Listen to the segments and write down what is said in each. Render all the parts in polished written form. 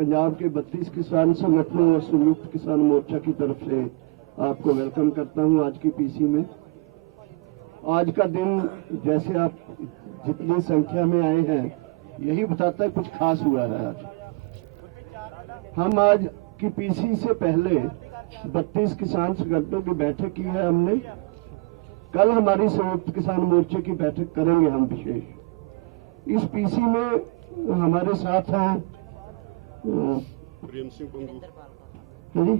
पंजाब के 32 किसान संगठनों और संयुक्त किसान मोर्चा की तरफ से आपको वेलकम करता हूं आज की पीसी में। आज का दिन जैसे आप जितनी संख्या में आए हैं यही बताता है कुछ खास हुआ है। आज हम आज की पीसी से पहले 32 किसान संगठनों की बैठक की है हमने। कल हमारी संयुक्त किसान मोर्चे की बैठक करेंगे हम विशेष। इस पीसी में हमारे साथ हैं प्रेम सिंह पंगू,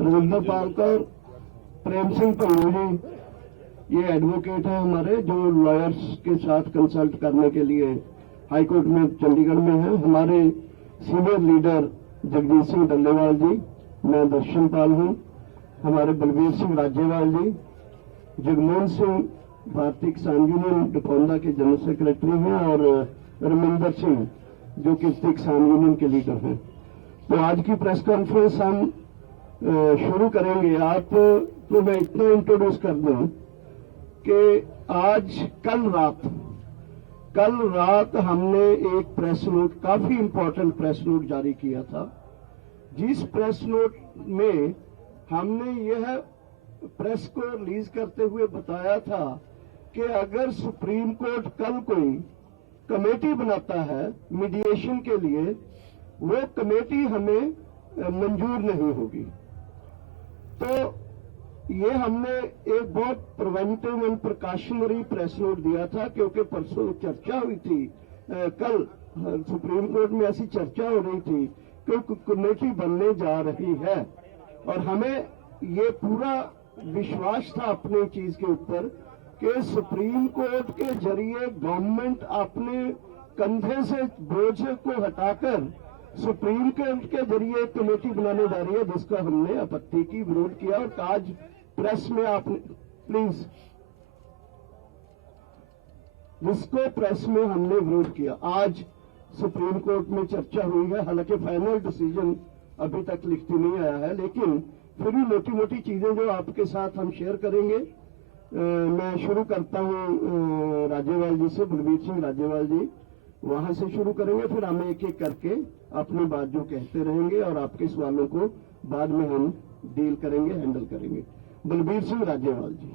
रविंदर पालकर, प्रेम सिंह पंगू जी, ये एडवोकेट हैं हमारे जो लॉयर्स के साथ कंसल्ट करने के लिए हाई कोर्ट में चंडीगढ़ में हैं। हमारे सीनियर लीडर जगजीत सिंह डल्लेवाल जी, मैं दर्शन पाल हूँ, हमारे बलबीर सिंह राज्यवाल जी, जगमोहन सिंह भारतीय किसान यूनियन डिफोंदा के जनरल सेक्रेटरी हैं और रमिंदर सिंह जो कीर्ति किसान यूनियन के लीडर हैं। तो आज की प्रेस कॉन्फ्रेंस हम शुरू करेंगे। आप तो मैं इतना इंट्रोड्यूस कर दूं कि आज कल रात हमने एक प्रेस नोट, काफी इंपॉर्टेंट प्रेस नोट जारी किया था, जिस प्रेस नोट में हमने यह प्रेस को रिलीज करते हुए बताया था कि अगर सुप्रीम कोर्ट कल कोई कमेटी बनाता है मीडिएशन के लिए, वो कमेटी हमें मंजूर नहीं होगी। तो ये हमने एक बहुत preventive and precautionary press note दिया था, क्योंकि परसों चर्चा हुई थी, कल सुप्रीम कोर्ट में ऐसी चर्चा हो रही थी कि कमेटी बनने जा रही है और हमें ये पूरा विश्वास था अपनी चीज के ऊपर कि सुप्रीम कोर्ट के जरिए गवर्नमेंट अपने कंधे से बोझ को हटाकर सुप्रीम कोर्ट के जरिए एक कमेटी बनाने जा रही है, जिसका हमने आपत्ति की, विरोध किया। और आज प्रेस में आपने प्लीज, जिसको प्रेस में हमने विरोध किया, आज सुप्रीम कोर्ट में चर्चा हुई है। हालांकि फाइनल डिसीजन अभी तक लिखती नहीं आया है, लेकिन फिर भी मोटी मोटी चीजें जो आपके साथ हम शेयर करेंगे। मैं शुरू करता हूं राज्यवाल जी से, बलबीर सिंह राज्यवाल जी, वहां से शुरू करेंगे, फिर हम एक एक करके अपनी बात जो कहते रहेंगे और आपके सवालों को बाद में हम डील करेंगे, हैंडल करेंगे। बलबीर सिंह राज्यवाल जी।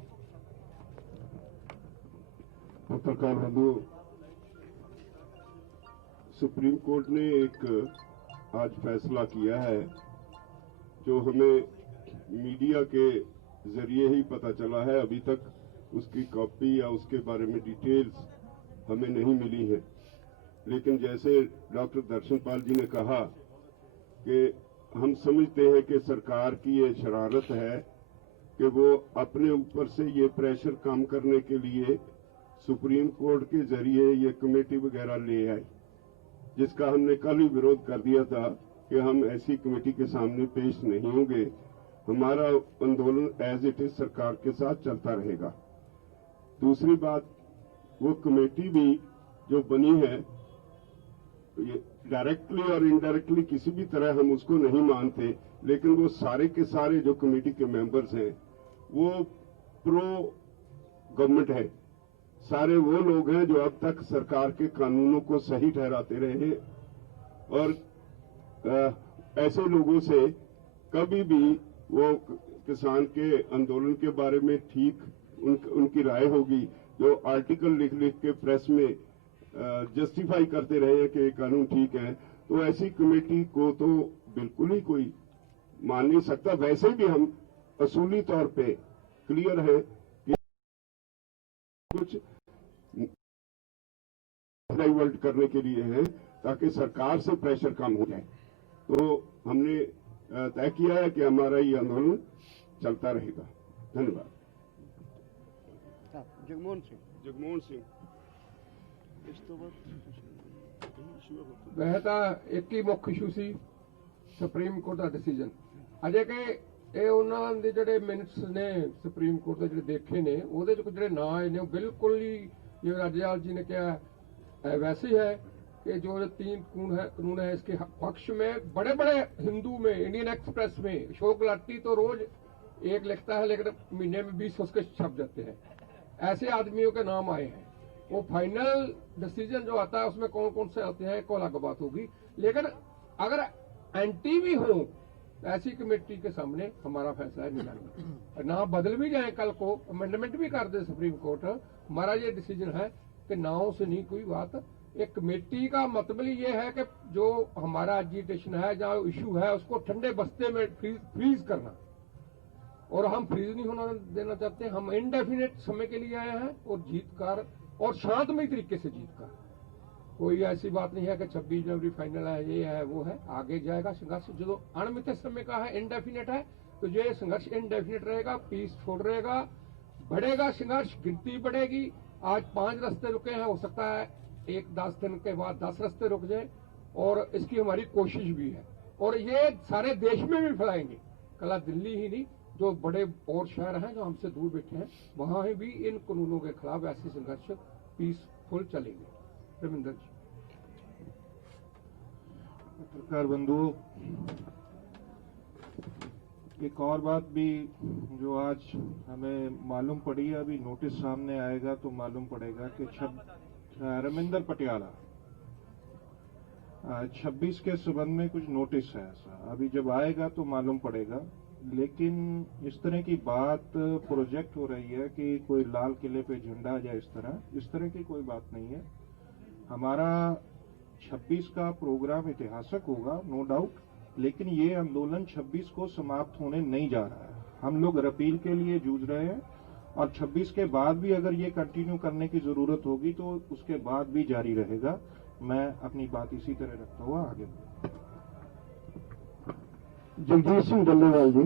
पत्रकार बंधु, सुप्रीम कोर्ट ने एक आज फैसला किया है जो हमें मीडिया के जरिए ही पता चला है। अभी तक उसकी कॉपी या उसके बारे में डिटेल्स हमें नहीं मिली है, लेकिन जैसे डॉक्टर दर्शन पाल जी ने कहा कि हम समझते हैं कि सरकार की ये शरारत है कि वो अपने ऊपर से ये प्रेशर कम करने के लिए सुप्रीम कोर्ट के जरिए ये कमेटी वगैरह ले आए, जिसका हमने कल ही विरोध कर दिया था कि हम ऐसी कमेटी के सामने पेश नहीं होंगे। हमारा आंदोलन एज इट इज सरकार के साथ चलता रहेगा। दूसरी बात, वो कमेटी भी जो बनी है, ये डायरेक्टली और इनडायरेक्टली किसी भी तरह हम उसको नहीं मानते, लेकिन वो सारे के सारे जो कमेटी के मेंबर्स हैं वो प्रो गवर्नमेंट है। सारे वो लोग हैं जो अब तक सरकार के कानूनों को सही ठहराते रहे हैं और ऐसे लोगों से कभी भी वो किसान के आंदोलन के बारे में ठीक उनकी राय होगी जो आर्टिकल लिख लिख के प्रेस में जस्टिफाई करते रहे हैं कि ये कानून ठीक है, तो ऐसी कमेटी को तो बिल्कुल ही कोई मान नहीं सकता। वैसे भी हम असूली तौर पे क्लियर है कि कुछ डाइवर्ट करने के लिए है ताकि सरकार से प्रेशर कम हो जाए। तो हमने तय किया है कि हमारा ये आंदोलन चलता रहेगा। धन्यवाद। जगमोहन सिंह। वह तो एक ही मुख्य इशू सी सुप्रीम कोर्ट का डिसीजन। अजे कि ਇਹ ਉਹਨਾਂ ਦੇ ਜਿਹੜੇ ਮਿੰਟਸ ਨੇ ਸੁਪਰੀਮ ਕੋਰਟ ਦੇ ਜਿਹੜੇ ਦੇਖੇ ਨੇ ਉਹਦੇ ਚ ਜਿਹੜੇ ਨਾਂ ਆਏ ਨੇ ਉਹ ਬਿਲਕੁਲ ਹੀ ਜਿਵੇਂ राज्यपाल जी ने कहा वैसे ही है कि जो 3 कानून है इसके पक्ष में बड़े बड़े हिंदू में, इंडियन एक्सप्रेस में अशोक लाटी तो रोज एक लिखता है लेकिन महीने में 20 उसके छप जाते हैं। ऐसे आदमियों के नाम आए हैं। वो फाइनल डिसीजन जो आता है उसमें कौन कौन से आते हैं को अलग बात होगी, लेकिन अगर एंटी भी हो ऐसी कमेटी के सामने हमारा फैसला है निकालना, ना बदल भी जाए कल को, अमेंडमेंट भी कर दे सुप्रीम कोर्ट, हमारा ये डिसीजन है कि नाव से नहीं कोई बात। एक कमेटी का मतलब ये है कि जो हमारा एजिटेशन है, जो इशू है, उसको ठंडे बस्ते में फ्रीज करना, और हम फ्रीज नहीं होना देना चाहते। हम इंडेफिनेट समय के लिए आए हैं और जीतकर और शांतमय तरीके से जीतकर, कोई ऐसी बात नहीं है कि 26 जनवरी फाइनल है, ये है वो है, आगे जाएगा संघर्ष। जो अणमित समय का है, इंडेफिनेट है, तो ये संघर्ष इंडेफिनेट रहेगा, पीसफुल रहेगा, बढ़ेगा संघर्ष, गिनती बढ़ेगी। आज 5 रास्ते रुके हैं, हो सकता है 10 दिन के बाद 10 रास्ते रुक जाए, और इसकी हमारी कोशिश भी है, और ये सारे देश में भी फैलाएंगे। कला दिल्ली ही नहीं, जो बड़े और शहर हैं जो हमसे दूर बैठे हैं, वहां भी इन कानूनों के खिलाफ ऐसे संघर्ष पीसफुल चलेंगे। रविंदर जी। पत्रकार बंधुओं, एक और बात भी जो आज हमें मालूम पड़ी है, अभी नोटिस सामने आएगा तो मालूम पड़ेगा कि रविंदर पटियाला 26 के संबंध में कुछ नोटिस है ऐसा, अभी जब आएगा तो मालूम पड़ेगा। लेकिन इस तरह की बात प्रोजेक्ट हो रही है कि कोई लाल किले पे झंडा आ जाए, इस तरह की कोई बात नहीं है। हमारा 26 का प्रोग्राम ऐतिहासिक होगा, नो डाउट, लेकिन ये आंदोलन 26 को समाप्त होने नहीं जा रहा है। हम लोग अपील के लिए जूझ रहे हैं, और 26 के बाद भी अगर ये कंटिन्यू करने की जरूरत होगी तो उसके बाद भी जारी रहेगा। मैं अपनी बात इसी तरह रखता हुआ आगे बढ़ूंगा। जगजीत सिंह डल्लेवाल जी।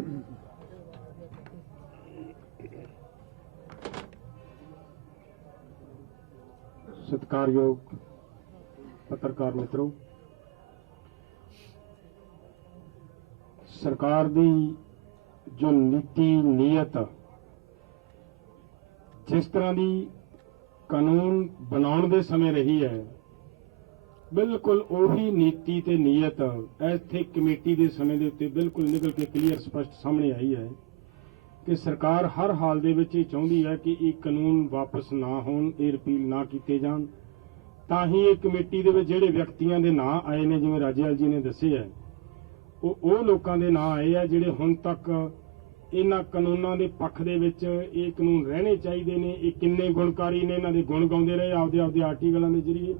सत्कारयोग पत्रकार मित्रों, सरकार दी जो नीति नीयत जिस तरह की कानून बनाने दे समय रही है, बिल्कुल उही नीति ते नीयत इत्थे कमेटी के समय के उत्ते बिल्कुल निकल के क्लीयर स्पष्ट सामने आई है कि सरकार हर हाल दे विच ये चाहुंदी है कि ये कानून वापस ना होण, ये रिपील ना कीते जाण। तां ही ये कमेटी दे विच जिहड़े व्यक्तियां दे नां आए ने, जिवें राजेवाल जी ने दस्से है, ਉਹ ਲੋਕਾਂ ਦੇ ਨਾਂ ਆਏ ਆ ਜਿਹੜੇ ਹੁਣ ਤੱਕ ਇਹਨਾਂ ਕਾਨੂੰਨਾਂ ਦੇ ਪੱਖ ਦੇ ਵਿੱਚ ਇਹ ਕਾਨੂੰਨ ਰਹਿਣੇ ਚਾਹੀਦੇ ਨੇ। ਇਹ ਕਿੰਨੇ ਗੁਣਕਾਰੀ ਨੇ, ਇਹਨਾਂ ਦੇ ਗੁਣ ਗਾਉਂਦੇ ਰਹੇ ਆਪਦੇ ਆਰਟੀਕਲਾਂ ਦੇ ਜ਼ਰੀਏ।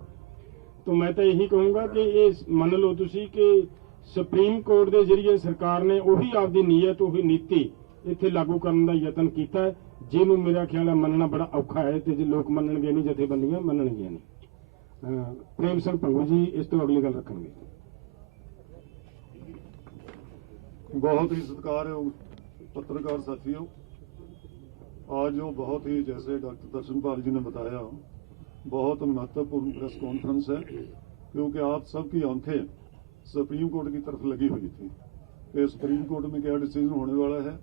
तो मैं तो यही कहूँगा कि ये मन लो तुसी कि सुप्रीम कोर्ट के जरिए सरकार ने उही आपकी नीयत, उही नीति इत्थे लागू करने का यतन किया है, जिन्हों मेरा ख्याल है मनना बड़ा औखा है, तो जो लोग मनणगे नहीं, जथेबंदियां मनणगियां नहीं। प्रेम सिंह भंगू जी इस तो अगली गल रखेंगे। बहुत ही सत्कारयोग पत्रकार साथियों, आज जो बहुत ही, जैसे डॉक्टर दर्शनपाल जी ने बताया, बहुत महत्वपूर्ण प्रेस कॉन्फ्रेंस है, क्योंकि आप सबकी आंखें सुप्रीम कोर्ट की तरफ लगी हुई थी कि सुप्रीम कोर्ट में क्या डिसीजन होने वाला है।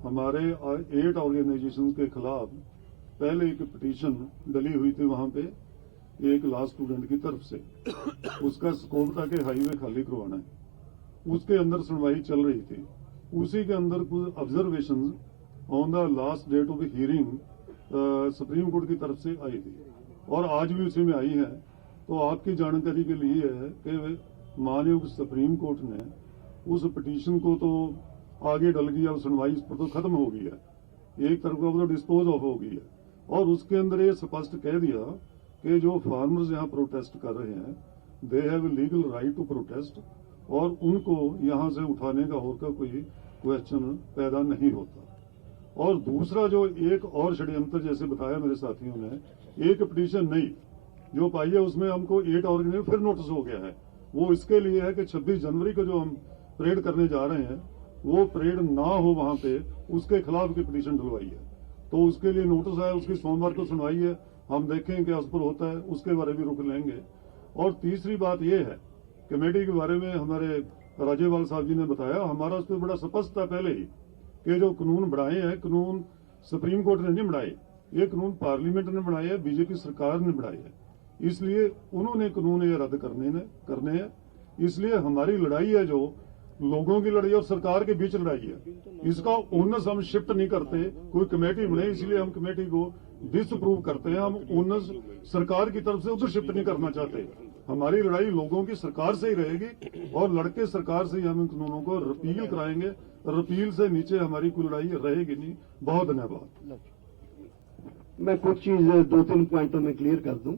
हमारे 8 ऑर्गेनाइजेशंस के खिलाफ पहले एक पिटीशन डली हुई थी वहां पे एक लॉ स्टूडेंट की तरफ से, उसका स्कोप था कि हाईवे खाली करवाना है, उसके अंदर सुनवाई चल रही थी। उसी के अंदर कुछ observation on the last date of hearing supreme court की तरफ से आई थी, और आज भी उसी में आई है। तो आपकी जानकारी के लिए है कि माननीय सुप्रीम कोर्ट ने उस पिटीशन को तो आगे डल गया, सुनवाई इस पर तो खत्म हो गई है, एक तरफ का तो डिस्पोज ऑफ हो गई है, और उसके अंदर ये स्पष्ट कह दिया कि जो फार्मर्स यहाँ प्रोटेस्ट कर रहे हैं, they have legal right to protest, और उनको यहाँ से उठाने का और का कोई क्वेश्चन पैदा नहीं होता। और दूसरा जो एक और षड्यंत्र जैसे बताया मेरे साथियों ने, एक पिटीशन नहीं जो पाई है उसमें हमको 8 ऑर्गेनाइजेशन फिर नोटिस हो गया है। वो इसके लिए है कि 26 जनवरी को जो हम परेड करने जा रहे हैं वो परेड ना हो वहां पे, उसके खिलाफ की पिटीशन डलवाई है। तो उसके लिए नोटिस है, उसकी सोमवार को सुनवाई है, हम देखें क्या उस पर होता है, उसके बारे में रुक लेंगे। और तीसरी बात यह है, कमेटी के बारे में हमारे राजेवाल साहब जी ने बताया, हमारा उस पर बड़ा स्पष्ट था पहले ही कि जो कानून बढ़ाए हैं, कानून सुप्रीम कोर्ट ने नहीं बढ़ाए, ये कानून पार्लियामेंट ने बढ़ाए हैं, बीजेपी सरकार ने बढ़ाए हैं, इसलिए उन्होंने कानून ये रद्द करने हैं। इसलिए हमारी लड़ाई है जो लोगों की लड़ाई और सरकार के बीच लड़ाई है, इसका ओनस हम शिफ्ट नहीं करते। कोई कमेटी बने इसलिए हम कमेटी को डिसअप्रूव करते हैं, हम ओनस सरकार की तरफ से उधर शिफ्ट नहीं करना चाहते। हमारी लड़ाई लोगों की सरकार से ही रहेगी और लड़के सरकार से ही हम इन कानूनों को रिपील कराएंगे। रिपील से नीचे हमारी कोई लड़ाई रहेगी नहीं। बहुत धन्यवाद। मैं कुछ चीज 2-3 पॉइंटों में क्लियर कर दूं।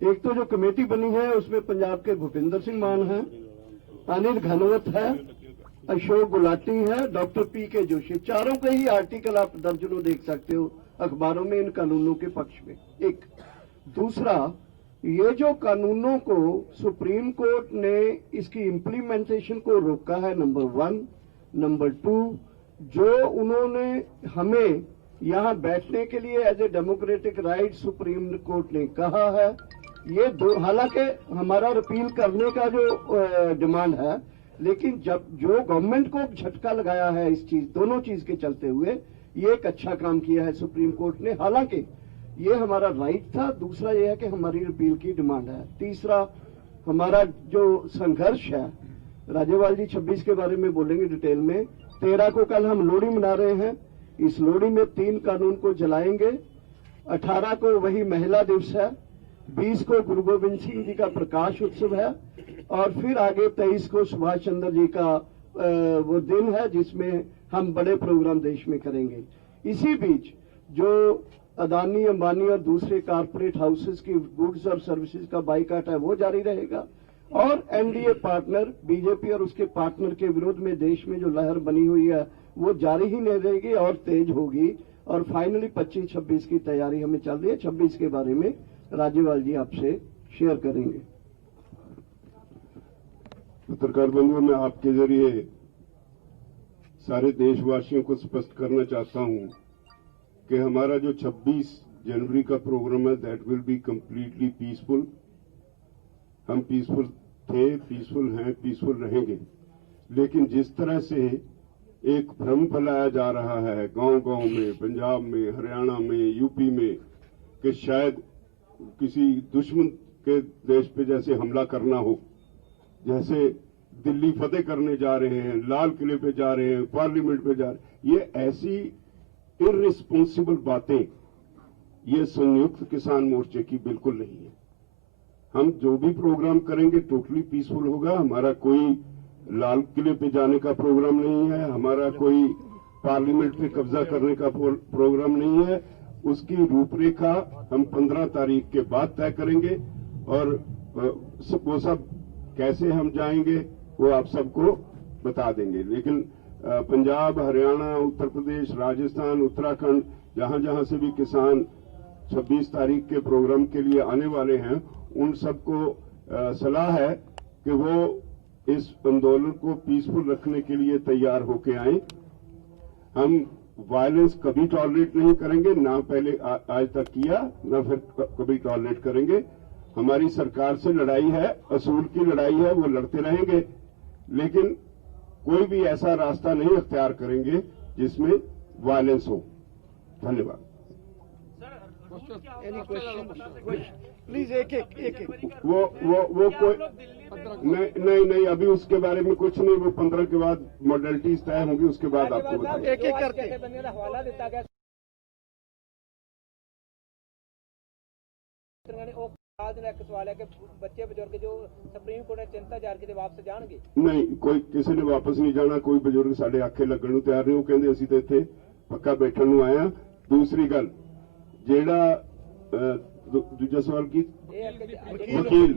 एक तो जो कमेटी बनी है उसमें पंजाब के भूपिंदर सिंह मान हैं, अनिल घनवत है, अशोक गुलाटी है, डॉक्टर पी.के. जोशी। चारों के ही आर्टिकल आप दर्जनों देख सकते हो अखबारों में इन कानूनों के पक्ष में। एक दूसरा, ये जो कानूनों को सुप्रीम कोर्ट ने इसकी इम्प्लीमेंटेशन को रोका है, नंबर 1। नंबर 2, जो उन्होंने हमें यहां बैठने के लिए as a democratic right supreme court ने कहा है, ये दो, हालांकि हमारा रिपील करने का जो डिमांड है, लेकिन जब जो गवर्नमेंट को झटका लगाया है इस चीज, दोनों चीज के चलते हुए, ये एक अच्छा काम किया है सुप्रीम कोर्ट ने। हालांकि ये हमारा राइट था। दूसरा ये है कि हमारी रिपील की डिमांड है। तीसरा, हमारा जो संघर्ष है, राज्यपाल जी 26 के बारे में बोलेंगे डिटेल में। 13 को कल हम लोहड़ी मना रहे हैं। इस लोहड़ी में 3 कानून को जलाएंगे। 18 को वही महिला दिवस है। 20 को गुरु गोविंद सिंह जी का प्रकाश उत्सव है और फिर आगे 23 को सुभाष चंद्र जी का वो दिन है जिसमें हम बड़े प्रोग्राम देश में करेंगे। इसी बीच जो अदानी, अंबानी और दूसरे कारपोरेट हाउसेस की गुड्स और सर्विसेज का बाइकाट है वो जारी रहेगा और एनडीए पार्टनर बीजेपी और उसके पार्टनर के विरोध में देश में जो लहर बनी हुई है वो जारी ही नहीं रहेगी और तेज होगी। और फाइनली 25-26 की तैयारी हमें चल रही है। 26 के बारे में राज्यपाल जी आपसे शेयर करेंगे। पत्रकार बंधुओं, मैं आपके जरिए सारे देशवासियों को स्पष्ट करना चाहता हूं कि हमारा जो 26 जनवरी का प्रोग्राम है that will be completely peaceful. हम पीसफुल थे, पीसफुल हैं, पीसफुल रहेंगे। लेकिन जिस तरह से एक भ्रम फैलाया जा रहा है गांव-गांव में, पंजाब में, हरियाणा में, यूपी में, कि शायद किसी दुश्मन के देश पे जैसे हमला करना हो, जैसे दिल्ली फतेह करने जा रहे हैं, लाल किले पे जा रहे हैं, पार्लियामेंट पे जा रहे हैं, ये ऐसी इररिस्पॉन्सिबल बातें ये संयुक्त किसान मोर्चे की बिल्कुल नहीं है। हम जो भी प्रोग्राम करेंगे टोटली पीसफुल होगा। हमारा कोई लाल किले पे जाने का प्रोग्राम नहीं है, हमारा कोई पार्लियामेंट पे कब्जा करने का प्रोग्राम नहीं है। उसकी रूपरेखा हम 15 तारीख के बाद तय करेंगे और वो सब कैसे हम जाएंगे वो आप सबको बता देंगे। लेकिन पंजाब, हरियाणा, उत्तर प्रदेश, राजस्थान, उत्तराखंड, जहां जहां से भी किसान 26 तारीख के प्रोग्राम के लिए आने वाले हैं, उन सबको सलाह है कि वो इस आंदोलन को पीसफुल रखने के लिए तैयार होके आए। हम वायलेंस कभी टॉलरेट नहीं करेंगे, ना पहले आज तक किया, ना फिर कभी टॉलरेट करेंगे। हमारी सरकार से लड़ाई है, असूल की लड़ाई है, वो लड़ते रहेंगे, लेकिन कोई भी ऐसा रास्ता नहीं अख्तियार करेंगे जिसमें वायलेंस हो। धन्यवाद। प्लीज एक वो कोई नहीं, अभी उसके बारे में कुछ नहीं। वो 15 के बाद मॉडलिटीज तय होंगी, उसके बाद आपको बताएंगे। एक करके हवाला दिता गया एक सवाल है कि बच्चे बुजुर्ग जो सुप्रीम कोर्ट ने चिंता जाहिर की वापस जाएंगे? नहीं, कोई किसी ने वापस नहीं जाना। कोई बजुर्ग साढ़े आखे लगन ਨੂੰ ਤਿਆਰ ਨਹੀਂ। ਉਹ ਕਹਿੰਦੇ ਅਸੀਂ ਤਾਂ ਇੱਥੇ ਪੱਕਾ ਬੈਠਣ ਨੂੰ ਆਏ ਆ। दूसरी गल ਜਿਹੜਾ ਦੂਜਾ ਸਵਾਲ ਕੀ ਵਕੀਲ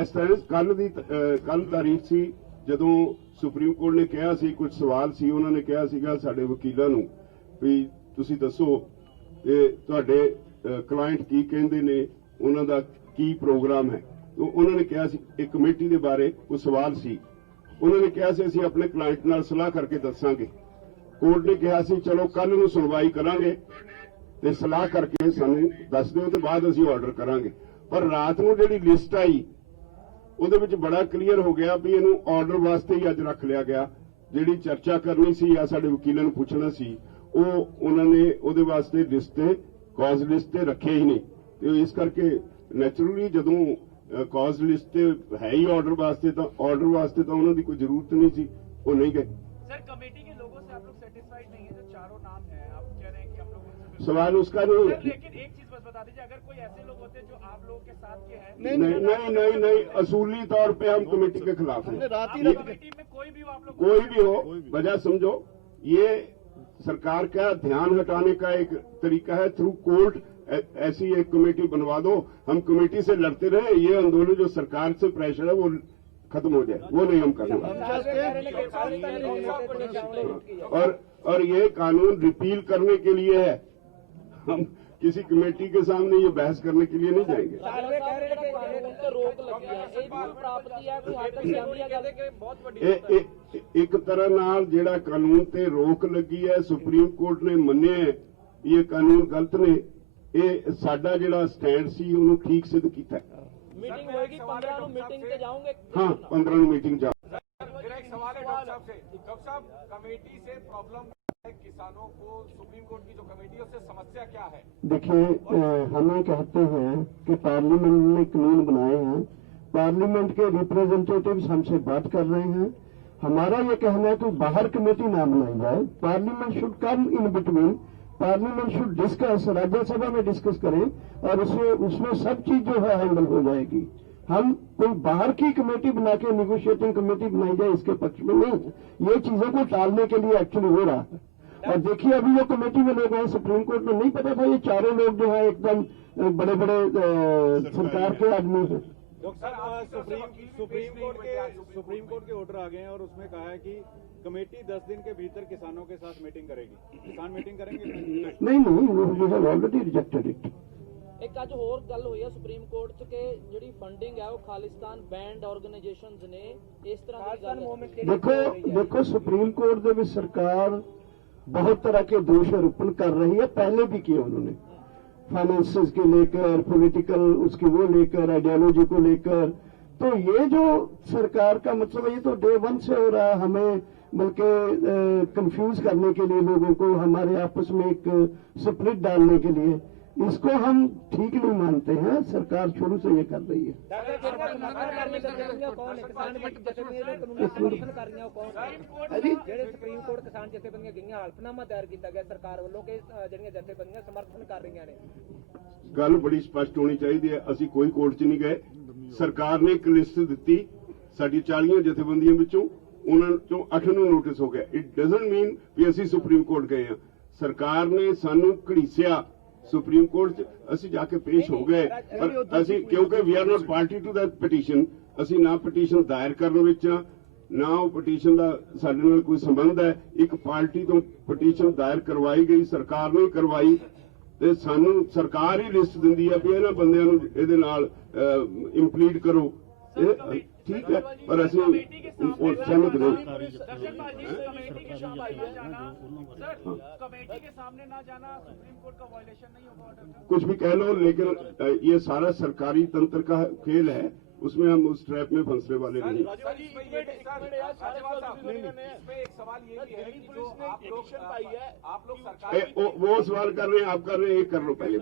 ਇਸ ਤਰ੍ਹਾਂ ਕੱਲ ਤਾਰੀਖ ਸੀ ਜਦੋਂ ਸੁਪਰੀਮ ਕੋਰਟ ਨੇ ਕਿਹਾ ਸੀ, ਕੁਝ ਸਵਾਲ ਸੀ, ਉਹਨਾਂ ਨੇ ਕਿਹਾ ਸੀਗਾ ਸਾਡੇ ਵਕੀਲਾਂ ਨੂੰ ਵੀ ਤੁਸੀਂ ਦੱਸੋ ਕਿ ਤੁਹਾਡੇ ਕਲਾਇੰਟ ਕੀ ਕਹਿੰਦੇ ਨੇ, ਉਹਨਾਂ ਦਾ ਕੀ ਪ੍ਰੋਗਰਾਮ ਹੈ। ਉਹਨਾਂ ਨੇ ਕਿਹਾ ਸੀ ਇੱਕ ਕਮੇਟੀ ਦੇ ਬਾਰੇ ਕੋਈ ਸਵਾਲ ਸੀ, ਉਹਨਾਂ ਨੇ ਕਿਹਾ ਸੀ ਅਸੀਂ ਆਪਣੇ ਕਲਾਇੰਟ ਨਾਲ ਸਲਾਹ ਕਰਕੇ ਦੱਸਾਂਗੇ। ਕੋਰਟ ਨੇ ਕਿਹਾ ਸੀ ਚਲੋ ਕੱਲ ਨੂੰ ਸੁਣਵਾਈ ਕਰਾਂਗੇ ਤੇ ਸਲਾਹ ਕਰਕੇ ਸਾਨੂੰ ਦੱਸ ਦਿਓ ਤੇ ਬਾਅਦ ਅਸੀਂ ਆਰਡਰ ਕਰਾਂਗੇ। ਪਰ ਰਾਤ ਨੂੰ ਜਿਹੜੀ ਲਿਸਟ ਆਈ ਉਹਦੇ ਵਿੱਚ ਬੜਾ ਕਲੀਅਰ ਹੋ ਗਿਆ ਵੀ ਇਹਨੂੰ ਆਰਡਰ ਵਾਸਤੇ ਹੀ ਅੱਜ ਰੱਖ ਲਿਆ ਗਿਆ। ਜਿਹੜੀ ਚਰਚਾ ਕਰਨੀ ਸੀ ਜਾਂ ਸਾਡੇ ਵਕੀਲਾਂ ਨੂੰ ਪੁੱਛਣਾ ਸੀ ਉਹ ਉਹਨਾਂ ਨੇ ਉਹਦੇ ਵਾਸਤੇ ਲਿਸਟ ਤੇ ਕਾਜ਼ ਲਿਸਟ ਤੇ ਰੱਖੇ ਹੀ ਨਹੀਂ। ਤੇ ਇਸ ਕਰਕੇ ਨੈਚੁਰਲੀ ਜਦੋਂ ਕਾਜ਼ ਲਿਸਟ ਤੇ ਹੈ ਹੀ ਆਰਡਰ वास्ते तो उन्होंने कोई जरूरत नहीं थी, वो नहीं गए। सर, कमेटी के लोगों से आप लोग सेटिस्फाइड नहीं है? जो चारों नाम है आप कह रहे हैं कि हम लोग सवाल उसका नहीं है। लेकिन एक चीज बस बता दीजिए, अगर कोई ऐसे लोग होते हैं जो आप लोगों के साथ के हैं? नहीं, असूली तौर पे हम कमेटी के खिलाफ हैं। कमेटी में कोई भी हो आप लोग? कोई भी हो, वजह समझो, ये सरकार का ध्यान हटाने का एक तरीका है, थ्रू कोर्ट ऐसी एक कमेटी बनवा दो, हम कमेटी से लड़ते रहे, ये आंदोलन जो सरकार से प्रेशर है वो खत्म हो जाए, वो नहीं हम करने वाले। और ये कानून रिपील करने के लिए है, हम किसी कमेटी के सामने ये बहस करने के लिए नहीं जाएंगे। एक तरह नाल जेड़ा कानून ते रोक लगी है, सुप्रीम कोर्ट ने मन्ने ये कानून गलत ने, ये साडा जेड़ा स्टैंड सी उन्होंने ठीक सिद्ध किया है। मीटिंग होगी 15 ਨੂੰ मीटिंग ਤੇ ਜਾਓਗੇ? हाँ, 15 ਨੂੰ मीटिंग जा। मेरा एक सवाल है डॉक्टर साहब से। डॉक्टर साहब, कमेटी से प्रॉब्लम है किसानों को, सुप्रीम कोर्ट की जो कमेटी है उससे समस्या क्या है? देखिए, हमें कहते हैं कि पार्लियामेंट ने कानून बनाए हैं, पार्लियामेंट के रिप्रेजेंटेटिव्स हमसे बात कर रहे हैं, हमारा ये कहना है कि बाहर कमेटी ना बनाई जाए, parliament should come in between, parliament should discuss, Rajya Sabha में डिस्कस करें और उसमें सब चीज जो है हैंडल हो जाएगी। हम कोई बाहर की कमेटी बना के निगोशिएटिंग कमेटी बनाई जाए इसके पक्ष में नहीं, ये चीजों को टालने के लिए एक्चुअली हो रहा है। और देखिए, अभी जो कमेटी में लोग हैं, सुप्रीम कोर्ट में नहीं पता था ये चारों लोग जो है एकदम बड़े बड़े सरकार के आदमी हैं। सुप्रीम कोर्ट के ऑर्डर आ गए हैं और उसमें कहा है कि कमेटी 10 दिन के भीतर किसानों के साथ मीटिंग करेगी। किसान मीटिंग करेंगे? नहीं, we have already rejected it. एक ਅੱਜ ਹੋਰ ਗੱਲ ਹੋਈ ਹੈ ਸੁਪਰੀਮ ਕੋਰਟ 'ਚ ਕਿ ਜਿਹੜੀ ਫੰਡਿੰਗ ਹੈ ਉਹ ਖਾਲਿਸਤਾਨ ਬੈਂਡ ਆਰਗੇਨਾਈਜੇਸ਼ਨਸ ਨੇ, ਇਸ ਤਰ੍ਹਾਂ ਦੀ ਗੱਲ। देखो सुप्रीम कोर्ट ਦੇ ਵਿੱਚ सरकार बहुत तरह के दोष आरोपण कर रही है, पहले भी किए उन्होंने, फाइनेंसेस के लेकर, पॉलिटिकल उसकी वो लेकर, आइडियोलॉजी को लेकर। तो ये जो सरकार का मतलब है, ये तो डे 1 से हो रहा है, हमें बल्कि कंफ्यूज करने के लिए, लोगों को हमारे आपस में एक स्प्लिट डालने के लिए, इसको हम ठीक नहीं मानते हैं। सरकार शुरू से ये कर रही है। ਸੁਪਰੀਮ ਕੋਰਟ ਕਿਸਾਨ ਜਥੇਬੰਦੀਆਂ ਗਈਆਂ, ਹਲਫਨਾਮਾ ਦਾਇਰ ਕੀਤਾ ਗਿਆ ਸਰਕਾਰ ਵੱਲੋਂ ਕਿ ਜਿਹੜੀਆਂ ਜਥੇਬੰਦੀਆਂ ਸਮਰਥਨ ਕਰ ਰਹੀਆਂ ਨੇ। ਗੱਲ ਬੜੀ ਸਪਸ਼ਟ ਹੋਣੀ ਚਾਹੀਦੀ ਹੈ, ਅਸੀਂ ਕੋਈ ਕੋਰਟ 'ਚ ਨਹੀਂ ਗਏ। ਸਰਕਾਰ ਨੇ ਇੱਕ ਲਿਸਟ ਦਿੱਤੀ, ਸਾਡੀ 40 ਜਥੇਬੰਦੀਆਂ ਵਿੱਚੋਂ ਉਹਨਾਂ ਚੋਂ 8 ਨੂੰ ਨੋਟਿਸ ਹੋ ਗਿਆ। ਇਟ ਡਜ਼ਨਟ ਮੀਨ ਵੀ ਅਸੀਂ ਸੁਪਰੀਮ ਕੋਰਟ ਗਏ ਹਾਂ। ਸਰਕਾਰ ਨੇ ਸਾਨੂੰ ਘੜੀਸਿਆ सुप्रीम कोर्ट ਅਸੀਂ ਜਾ ਕੇ ਪੇਸ਼ ਹੋ ਗਏ, ਪਰ ਅਸੀਂ ਕਿਉਂਕਿ we are not party to that petition, ਅਸੀਂ ਨਾ ਪਟੀਸ਼ਨ ਦਾਇਰ ਕਰਨ ਵਿੱਚ ਨਾ ਉਹ ਪਟੀਸ਼ਨ ਦਾ ਸਾਡੇ ਨਾਲ ਕੋਈ ਸੰਬੰਧ ਹੈ। ਇੱਕ ਪਾਰਟੀ ਤੋਂ ਪਟੀਸ਼ਨ ਦਾਇਰ ਕਰਵਾਈ ਗਈ, ਸਰਕਾਰ ਨੇ ਕਰਵਾਈ, ਤੇ ਸਾਨੂੰ ਸਰਕਾਰ ਹੀ ਲਿਸਟ ਦਿੰਦੀ ਹੈ ਵੀ ਇਹਨਾਂ ਬੰਦਿਆਂ ਨੂੰ ਇਹਦੇ ਨਾਲ ਇੰਪਲੀਡ ਕਰੋ। ठीक है, पर ऐसे सहमत नहीं। कमेटी के सामने ना जाना सुप्रीम कोर्ट का वायलेशन नहीं होगा? कुछ भी कह लो, लेकिन ये सारा सरकारी तंत्र का खेल है, उसमें हम उस ट्रैप में फंसने वाले नहीं। एक सवाल ये भी है कि जो आप लोग सरकार वो सवाल कर रहे हैं, आप कर रहे हैं, एक कर लो पहले।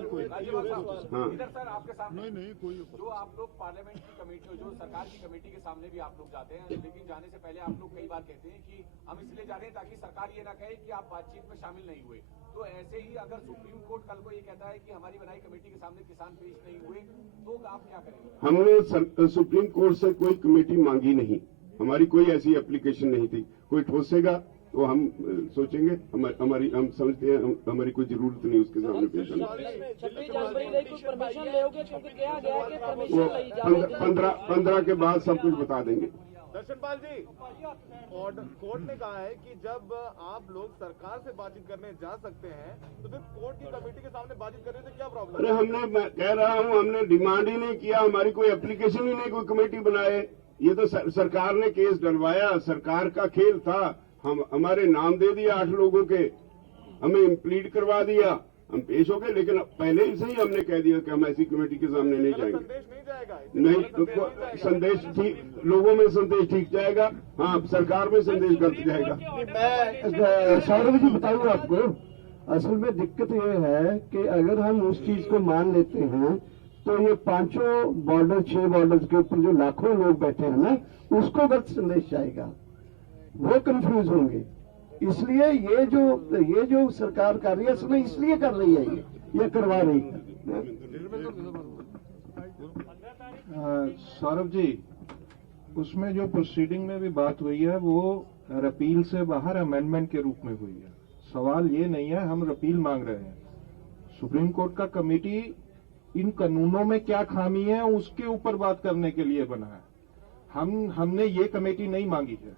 हाँ, इधर सर आपके सामने जो आप लोग पार्लियामेंट की कमेटी, जो सरकार की कमेटी के सामने भी आप लोग जाते हैं, लेकिन जाने से पहले आप लोग कई बार कहते हैं कि हम इसलिए जा रहे हैं ताकि सरकार ये ना कहे कि आप बातचीत में शामिल नहीं हुए। तो ऐसे ही अगर सुप्रीम कोर्ट कल को ये कहता है कि हमारी बनाई कमेटी के सामने किसान पेश नहीं हुए, तो आप क्या करेंगे? हमने सुप्रीम कोर्ट से कोई कमेटी मांगी नहीं, हमारी कोई ऐसी एप्लीकेशन नहीं थी। कोई ठोसेगा तो हम सोचेंगे, हमारी हम समझते हैं हमारी कोई जरूरत नहीं उसके सामने पेश होने। 26 जनवरी ਲਈ ਕੋਈ परमिशन लेओगे? क्योंकि किया गया है कि परमिशन ਲਈ जाओगे। 15 के बाद सब कुछ बता देंगे। दर्शनपाल जी, कोर्ट ने कहा है कि जब आप लोग सरकार से बातचीत करने जा सकते हैं, तो फिर कोर्ट की कमेटी के सामने बातचीत करने से क्या प्रॉब्लम? अरे मैं कह रहा हूँ, हमने डिमांड ही नहीं किया, हमारी कोई एप्लीकेशन ही नहीं, कोई कमेटी बनाए। ये तो सरकार ने केस डलवाया, सरकार का खेल था, हमारे नाम दे दिया 8 लोगों के, हमें इम्प्लीड करवा दिया, हम पेश हो गए, लेकिन पहले ही से ही हमने कह दिया कि हम ऐसी कमेटी के सामने नहीं जाएंगे। संदेश नहीं जाएगा? नहीं, तो संदेश ठीक, लोगों में संदेश ठीक जाएगा, हाँ, सरकार में संदेश गलत जाएगा। मैं सौरभ जी बताऊँ आपको, असल में दिक्कत ये है कि अगर हम उस चीज को मान लेते हैं तो ये 5 बॉर्डर 6 बॉर्डर के ऊपर जो लाखों लोग बैठे हैं ना, उसको गलत संदेश जाएगा, वो कंफ्यूज होंगे। इसलिए ये जो सरकार कर रही है, इसलिए कर रही है, ये करवा रही है। सौरभ जी, उसमें जो प्रोसीडिंग में भी बात हुई है वो रिपील से बाहर अमेंडमेंट के रूप में हुई है। सवाल ये नहीं है हम रिपील मांग रहे हैं। सुप्रीम कोर्ट का कमेटी इन कानूनों में क्या खामी है उसके ऊपर बात करने के लिए बना है। हमने ये कमेटी नहीं मांगी है।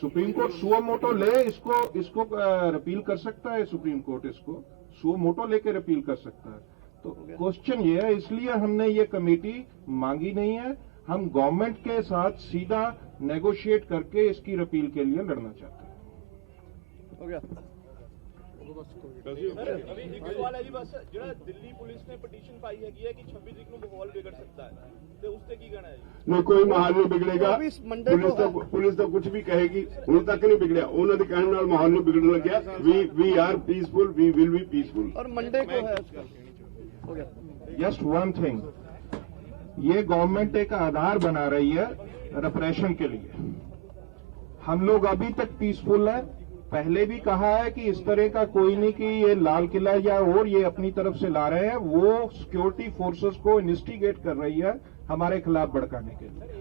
सुप्रीम कोर्ट सुओ मोटो ले इसको रिपील कर सकता है। सुप्रीम कोर्ट इसको सुओ मोटो लेके रिपील कर सकता है। तो क्वेश्चन ये है, इसलिए हमने ये कमेटी मांगी नहीं है। हम गवर्नमेंट के साथ सीधा नेगोशिएट करके इसकी रिपील के लिए लड़ना चाहते हैं। हो गया। अभी एक सवाल है जी, बस जो दिल्ली पुलिस ने पिटीशन पाई है कि 26 तरीक को माहौल बिगड़ सकता है, तो उससे की कहना है? नहीं, कोई माहौल नहीं बिगड़ेगा। पुलिस तो कुछ भी कहेगी, उन तक नहीं बिगड़िया। उन्होंने कहने नाल माहौल नहीं बिगड़ने लग गया। We are peaceful, we will be peaceful. और मंडे को है उसका। हो गया। जस्ट वन थिंग, ये गवर्नमेंट एक आधार बना रही है रिप्रेशन के लिए। हम लोग अभी तक पीसफुल है। पहले भी कहा है कि इस तरह का कोई नहीं कि ये लाल किला या और ये अपनी तरफ से ला रहे हैं। वो सिक्योरिटी फोर्सेस को इन्वेस्टिगेट कर रही है हमारे खिलाफ भड़काने के लिए।